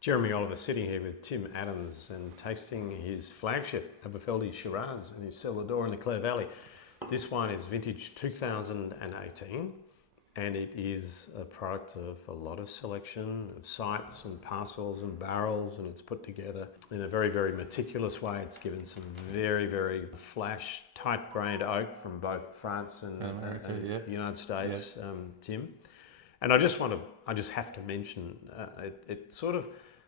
Jeremy Oliver sitting here with Tim Adams and tasting his flagship Aberfeldy Shiraz in his cellar door in the Clare Valley. This wine is vintage 2018 and it is a product of a lot of selection of sites and parcels and barrels, and it's put together in a very, very meticulous way. It's given some very, very flash, tight-grained oak from both France and the United States, Tim. And I just have to mention, it sort of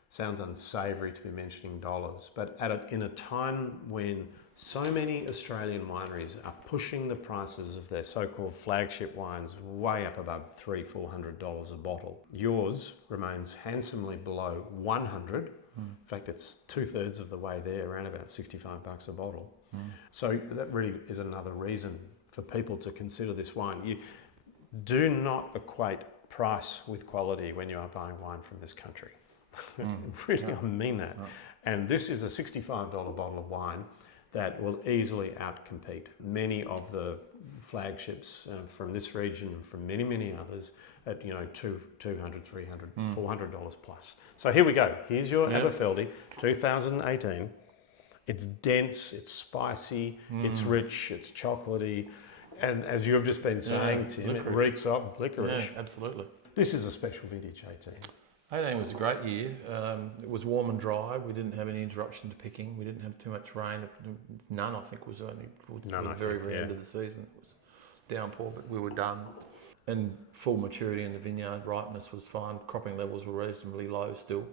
sounds unsavoury to be mentioning dollars, but in a time when so many Australian wineries are pushing the prices of their so-called flagship wines way up above $300-400 a bottle, yours remains handsomely below 100. In fact, it's 2/3 of the way there, around about $65 a bottle. So that really is another reason for people to consider this wine. You do not equate price with quality when you are buying wine from this country. Really, I mean that. And this is a $65 bottle of wine that will easily outcompete many of the flagships from this region, from many, many others at $200, $300, $400 plus. So here we go. Here's your Aberfeldy 2018. It's dense, it's spicy, it's rich, it's chocolatey, and as you've just been saying, Tim, it reeks of licorice. Yeah, absolutely. This is a special vintage 18. 18 was a great year. It was warm and dry. We didn't have any interruption to picking. We didn't have too much rain. None, I think, was only towards the very end of the season. It was downpour, but we were done. And full maturity in the vineyard, ripeness was fine. Cropping levels were reasonably low still.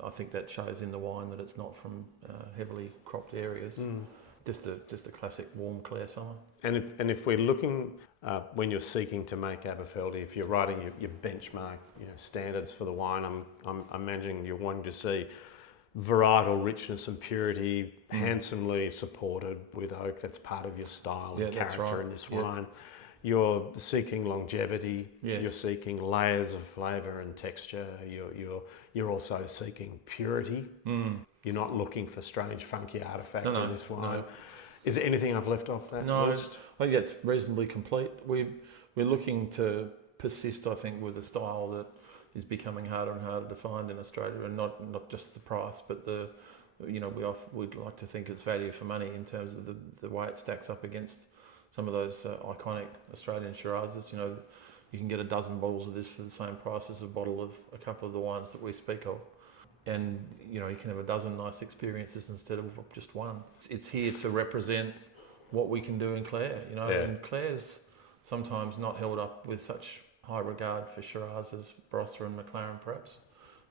I think that shows in the wine that it's not from heavily cropped areas. Just a classic warm Clare summer. And if we're looking, when you're seeking to make Aberfeldy, if you're writing your benchmark standards for the wine, I'm imagining you're wanting to see varietal richness and purity handsomely supported with oak. That's part of your style and character in this wine. You're seeking longevity. You're seeking layers of flavour and texture. You're also seeking purity. You're not looking for strange, funky artefact in this wine. No. Is there anything I've left off that list? I think that's reasonably complete. We're looking to persist, I think, with a style that is becoming harder and harder to find in Australia, and not just the price, but we'd like to think it's value for money in terms of the way it stacks up against some of those iconic Australian Shirazes. You can get a dozen bottles of this for the same price as a bottle of a couple of the wines that we speak of. And you can have a dozen nice experiences instead of just one. It's here to represent what we can do in Clare, and Clare's sometimes not held up with such high regard for Shiraz as Barossa and McLaren perhaps.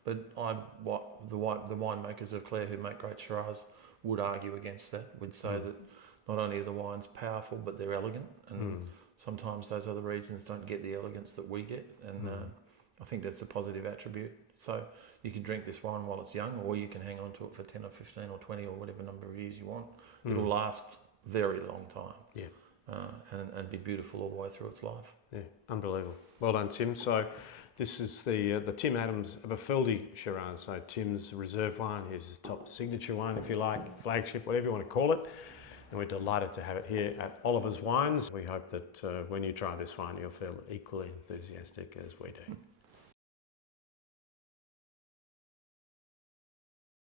But the winemakers of Clare who make great Shiraz would argue against that, would say that not only are the wines powerful, but they're elegant, and sometimes those other regions don't get the elegance that we get, and I think that's a positive attribute. So you can drink this wine while it's young, or you can hang on to it for 10 or 15 or 20 or whatever number of years you want. It'll last a very long time, and be beautiful all the way through its life. Yeah, unbelievable. Well done, Tim. So this is the Tim Adams Aberfeldy Shiraz. So Tim's reserve wine, his top signature wine, if you like, flagship, whatever you want to call it. And we're delighted to have it here at Oliver's Wines. We hope that when you try this wine, you'll feel equally enthusiastic as we do.